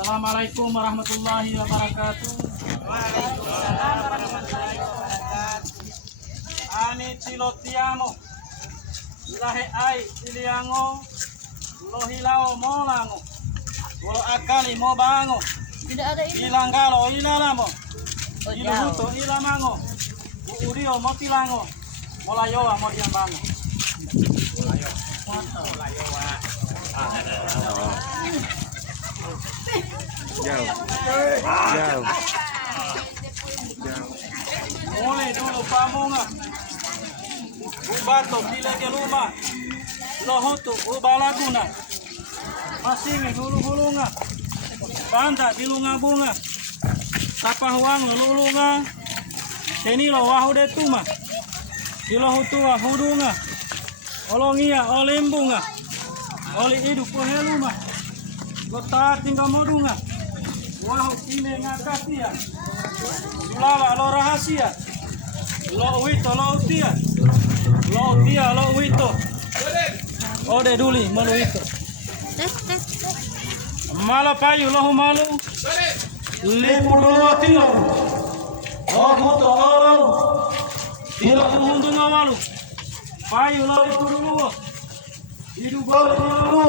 Assalamualaikum warahmatullahi wabarakatuh. Waalaikumsalam warahmatullahi wabarakatuh. Ani tilotiamo. Ilahe ai iliango. Lohilao molango. Wolo akali mo bango. Tidak ada itu. Ilanggalo ilalamo. Oh, Iluhuto ilamango. Uurio mo tilango. Molayoa mo diambango. Jauh. Mulai dulu pamunga. Ubato pila ke luma. Lohutu ubalaguna. Masingi hulu-hulunga. Banda dilunga bunga. Tapahuang lulunga. Tenilo wahude tuma. Dilohutua hudunga. Olongia olimbunga. Oli idu puheluma. Lota tinggal modunga. Wahu kine ngakatia. Sulawa lo rahasia. Lo wito lo utia. Lo utia lo wito. Ode duli malu itu. Malo payu lo malu. Lipu dulu tilo. Oh muto lo. Tilo untung malu. Payu lo lipu dulu. Hidup boleh dulu.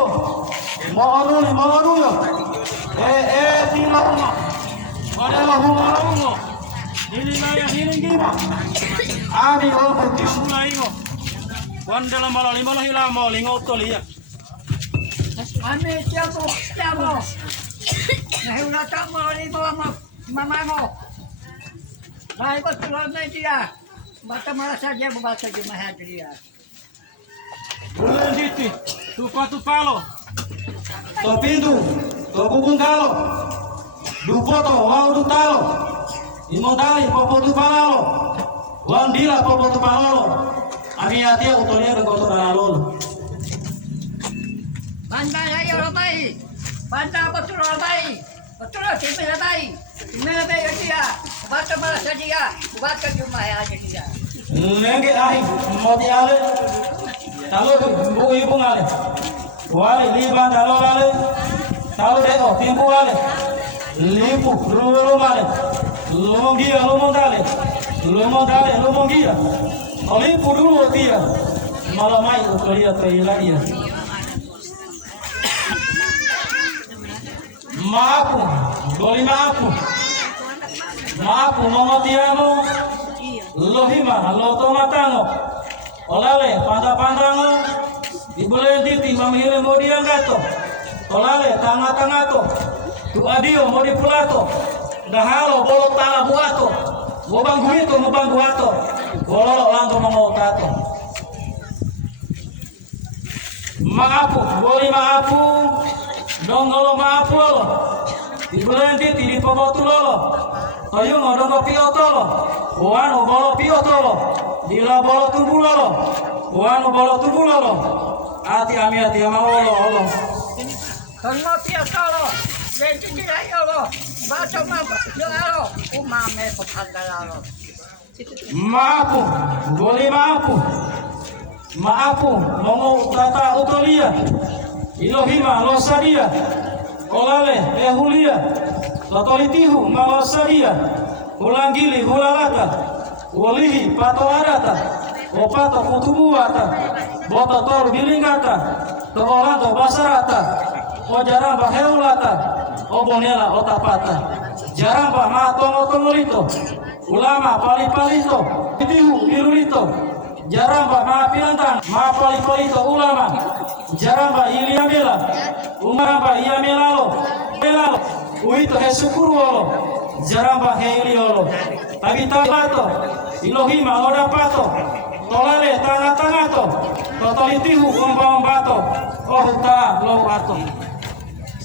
Mau dulu. Tilo rumah. Pada lo. Ini naya ini gimana? Ami lo bertisu lagi mo. Wan dalam malam lima lo hilang mau lingo toli ya. Ami siapa? Nah, udah tak mau lima mamamu. Nah, ikut keluar dia. Baca malah saja membaca jemaah dia. Bulan diti, tu palo. Topindu, topukung kalo. Dupoto, wau du talo. Imodali, popo tu palalo. Wandila, popo tu palalo. Ami atia utolia de kotor alalo. Banda saya robai. Banda betul robai. Betul timnya robai. Timnya robai dia. Baca malah saja. Baca jemaah dia. Lenge ahi, modi ale. Talo bu ibu ngale. Wale liban talo ale. Talo deko timbu ale. Lipu rulu male. Lumongia lumongia. Olimpu dulu dia. Malamai utolia toila dia. Maapu, goli maapu. Maapu momotiamo. Lohima loto matango. Olale panda-pandango. Ibule titi mamihile modiang gato. Olale tanga-tangato. Tu adio modi pulato. Dahalo bolo tala buato. Mobang guato. Bolo langgo mangotato. Maapu, goli maapu. Donggolo maapu lolo. Ibule titi di popotu lolo. Toyung odongo piotolo. Wanu bolo piotolo. Bila bolo tubuh lolo. Wanu bolo tubuh lolo. Ati ami ati amawolo olo. Kalau dia kalau jadi dia lo. Baca mama, lo. Umame pekandalo. Maapu, goli maapu. Maapu, mongo tata utolia. Ilohima losadia. Olale ehulia. Lotolitihu malosadia. Ulangili hulalata. Walihi pato arata. Opato kutubuata. Boto tor bilingata. Toolato basarata. Ojaramba heulata. Obonela otapata. Jaramba matongo-tongolito. Ulama pali-palito. Itihu irulito. Jaramba mapilantang. Mapali-palito ulama. Jaramba iliamela. Umaramba iamelalo. Melalo. Uito hesukuruolo. Jaramba heiliolo. Agitapato. Ilohima odapato. Tolale tanga-tangato. Totolitihu omba-ombato. Ohuta lo ato.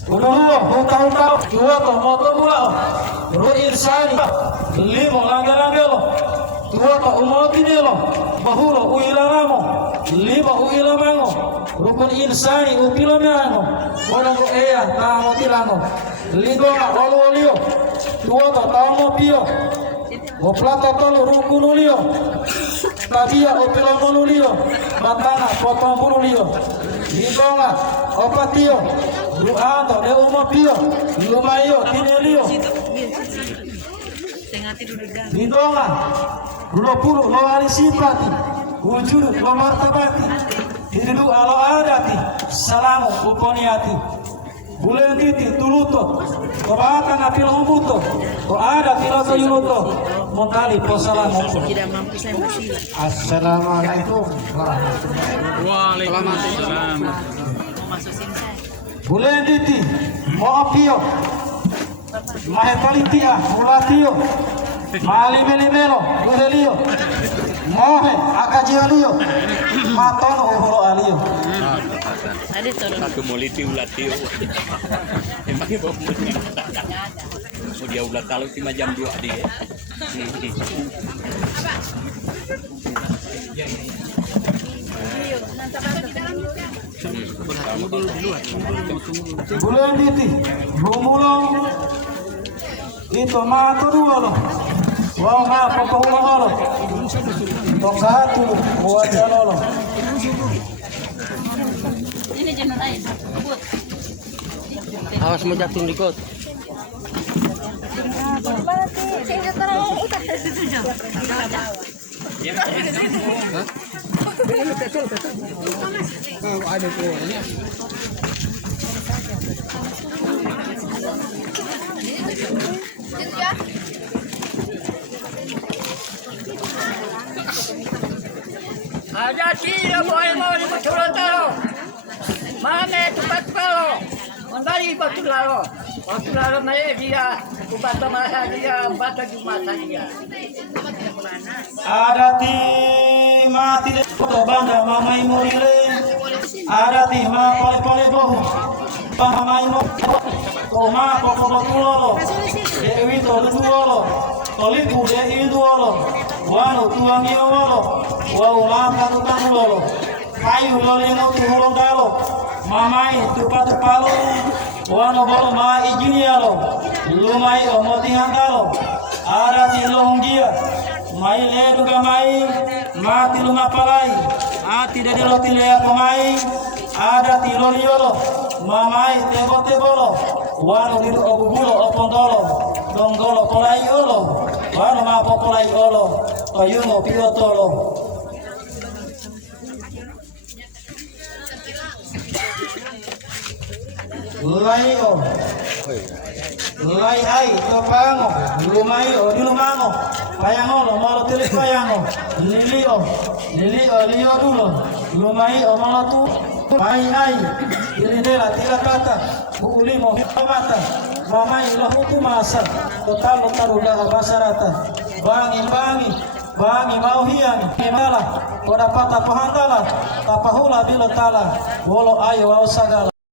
Udulo, huta-huta, tuoto, moto mulao, ru irsani, limo langgalangelo, tuoto, umotinelo, bahulo, uilalamo, limo, uilamango, rukun insani, upilamango, monongo ea, namo tilango, lidonga, olu-olio, tuoto, tamo pio, oplato tolo, rukunulio, tabia, upilamonulio, batana, potong bululio, lidonga, opatio, luando, de umapio, lumayo, tinelio, lindongan, lupulu, lo arisipati, wujud, lo martabati, hidup alo adati, salamu, uponiati, bulan titi, tuluto, kebatan api lombuto, ko ada piloto yunuto, mentali posalamu. Assalamualaikum warahmatullahi Waalaikumsalam. Bulan titi, moapio, mahepalitia, mulatio, malimelimelo, gudelio, mohe, akajialio, matono uhuro alio. Ada turun. Aku mau litiu latio. Emangnya bawa mau dia ulat kalau 5 jam 2 dia. Bulan titi, bumulong, itu mato dua loh. Wah, apa pengulang loh? Tok satu, buat jalan loh. Ini jangan lain. Kebut. Awas mau jatuh di kot. Ada sila boy mo di betul talo. Mame tupat palo. Mandari betul lalo. Betul lalo mae dia. Kubata masa dia, bata jumasa dia. Ada ti mati de foto banda mamai murile. Ada ti ma pole pole bohu. Mamai mo. Toma koko botulolo. Dewi to lutuolo. Tolipu de induolo. Wano tuangiolo. Wau maka tutanulolo. Kayu loli mo tuhulong dalo. Mamai tupat palo. Wano bolo ma ijinialo. Lumai omoti handalo. Ada ti longia. Mai ledu gamai, mati lumapalai, ati dari roti lea pemai, ada tilo liolo, mamai tebo tebolo, wano didu obubulo opondolo, donggolo polai olo, wano mapo polai olo, oyuno piotolo. Laio, lai ai topango, lumayo dilumango. Payangolo, malo tilis payango, lilio, lio dulu, lumai omalo tu, ai, ilindela tila kata, ulimo mata, mamai lahu tu masa, total taruda basarata, bangi mau hiang, kemala, pada patah pahandala, tapahula bila tala, wolo ayo au sagala.